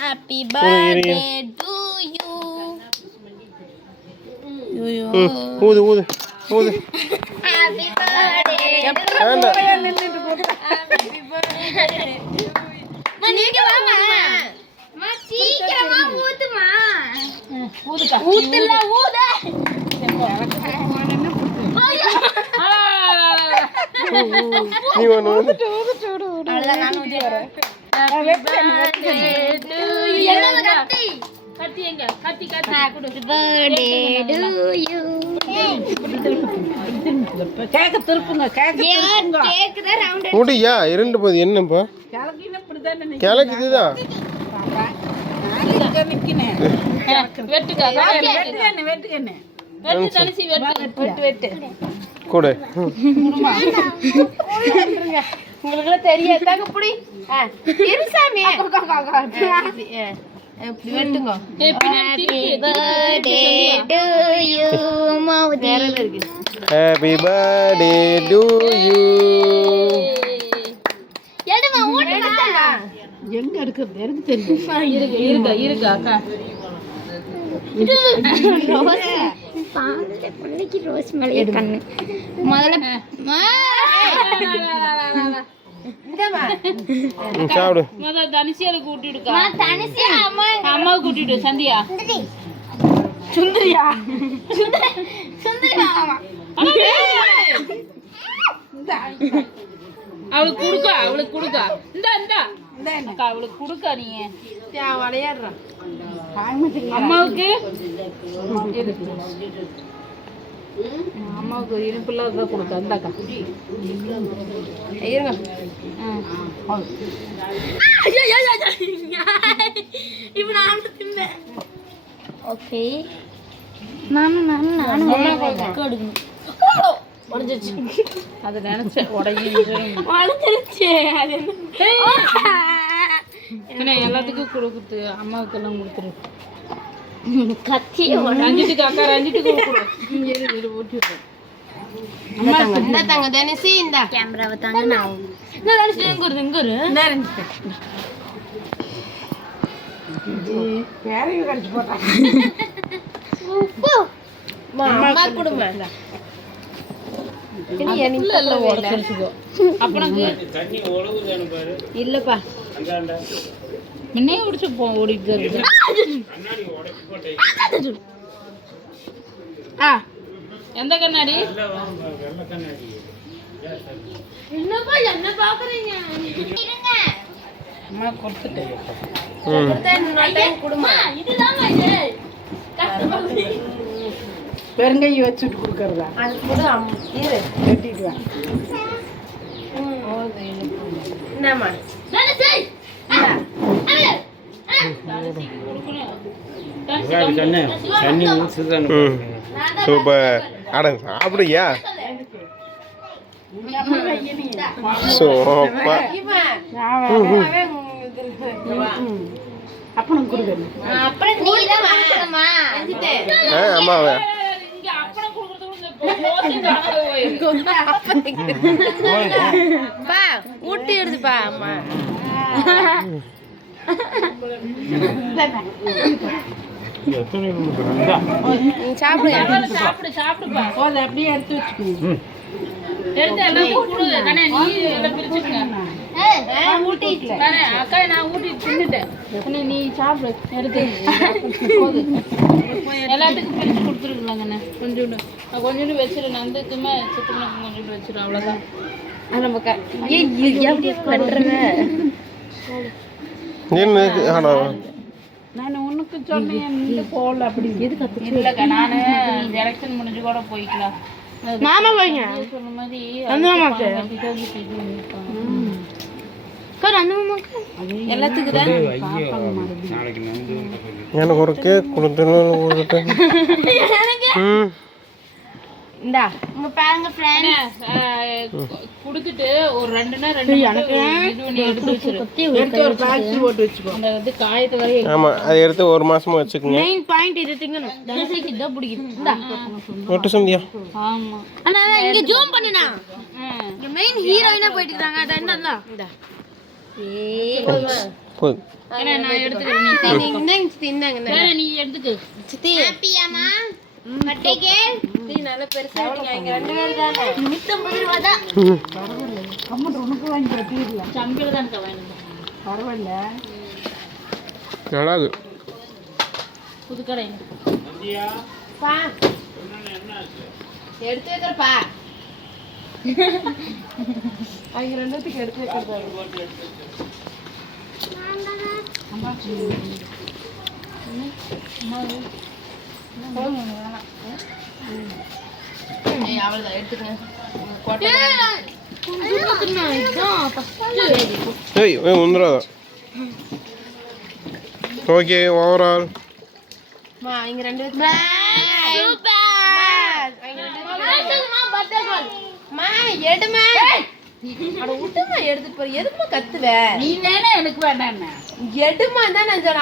Happy birthday to you. ஊது ஊது ஊது. Happy birthday. நீங்க வாங்க. மா சீக்கிரமா ஊதுமா. ஊதுடா. ஊதுல ஊது. நீ வந்து அவ்வளவுதான் நான் ஊதி வரேன். Happy birthday to you. கத்தி எங்க கத்தி கத்தி ஹாப்பி பர்த்டே டு யூ. கேக்க திருப்புங்க கேக்க திருப்புங்க. கேக் தான் ரவுண்ட் முடியா இரண்டு போது என்னப்பா கேலக்கின இப்படிதான் நினைக்கிறேன். கிழக்குதுதான் நாளைக்கு நிக்கினே. வெட்டுங்க வெட்டுகண்ணே வெட்டுகண்ணே. வெட்டு தலிசி வெட்டு வெட்டு கூட உங்களுக்கு தெரியாதாங்க புடி இருசாமி இப்படி வெட்டுங்க. Happy birthday to you. மௌதி இருக்கு. Happy birthday to you. எடுமா ஓடுடா. எங்க இருக்குது எனக்கு தெரியும். இருக்கு அக்கா. ரோஸ் பாந்தே பொண்ணுக்கு ரோஸ் மேலே கண்ணு முதல்ல சாப்பிடு. முத தனிசியால கூட்டிடுக்கா. நான் தனிசியா அம்மா கூட்டிடு. சந்தியா சுந்தரியா சுந்தரி மாமா அவளுக்கு கொடுக்கா இந்த அக்கா அவளுக்கு கொடுக்கா. நீ விளையாடுற அம்மாவுக்கு இனிப்புல கொடுக்க அந்தாக்கா இருங்க. இப்ப நானும் திம்பேன். ஓகே நானும் உடஞ்சிருச்சு. அதை நினைச்சேன் உடஞ்சிருச்சு. அது எல்லாத்துக்கும் கொடுக்குது. அம்மாவுக்கெல்லாம் கொடுத்துரு. கத்தி ரஞ்சிட்டுக்கு அக்கா ரஞ்சிட்டுக்கு கொடு. தங்க தனிசி இந்த கேமராவை தாங்க. நான் இங்க இல்லப்பா முன்னே குடிச்சு போ ஓடிட்டு இருக்கு. எந்த கண்ணாடி? என்னப்பா என்ன பாக்குறீங்க? அம்மா கொடுத்துட்டேன். பெருங்கையை வச்சுட்டு கொடுக்கறதா? அது கூட கட்டிட்டு வா. என்னம்மா சூப்பர். அட சாப்பிடுயா. சூப்பர். அப்பனும் கொடுக்கணும். ஆமாவா ஊட்டி எடுத்துப்பா அம்மா. சாப்பிடுப்பா. அப்படியே எடுத்து வச்சுக்கோங்க. அக்கா நான் ஊட்டி தின்னுட்டேன். நீ சாப்பிடு எடுத்து எல்லாத்துக்கும் பிரிச்சு கொடுத்துருக்கலாங்கண்ணே. கொஞ்சோண்டு வச்சிரு. நந்துக்குமே சித்தனை கொஞ்சோண்டு வச்சிரு. அவ்வளோதான். நான் உனக்கு சொன்னேன் போல அப்படி இல்லக்கா. நான் எலெக்ஷன் முடிஞ்சு கூட போய்க்கலாம். மாமா போய்ங்க சொன்ன மாதிரி எல்லாத்துக்கு தான். எனக்கு ஒரு கேக் கொடுத்து இந்தா உங்க பாருங்க ஃப்ரெண்ட்ஸ். குடுத்துட்டு ஒரு 2 நாள் எடுத்து வச்சிரு. ஒரு பாக்ஸ் போட்டு வெச்சுக்கோ. அந்த வந்து காயத்தை வரை. ஆமா அதை எடுத்து ஒரு மாசமா வச்சுக்கங்க. மெயின் பாயிண்ட் இது திங்கணும். தனசிக்கு இத பிடிக்கும். இந்தா ஒட்டு சந்தியா. ஆமா. அண்ணா இங்க ஜூம் பண்ணுனா. இங்க மெயின் ஹீரோயினா போயிட்டு இருக்காங்க அத என்னடா போதும். நான் எடுத்துக்கிறேன் நீ எடுத்துக்க சித்தி ஹாப்பியாமா பர்த்டேக்கு நீ நல்ல பெருசா நீங்க ரெண்டு பேர் தானே 150 ரூபாய் தான் கம்மன் உனக்கு வாங்கி கட்டிடலாம் சம்பில தான் வாங்கினேன் பரவாயில்ல நல்லா இருக்கு. புது கடை பா எடுத்து வைக்கிறப்பா அவங்க ரெண்டுத்துக்கு எடுத்து வைக்கிறது அவ்வளோதான் எடுத்துக்கேன் ஏய் ஏய் வந்துடாத. ஓகே ஓவரால் இங்க ரெண்டு எடுமா அட விட்டுமா எடுத்துட்டு போய் எதுக்குமா கத்துவ நீ வேணா எனக்கு வேண்டாம் எடுமா தான் நான் சொல்றேன்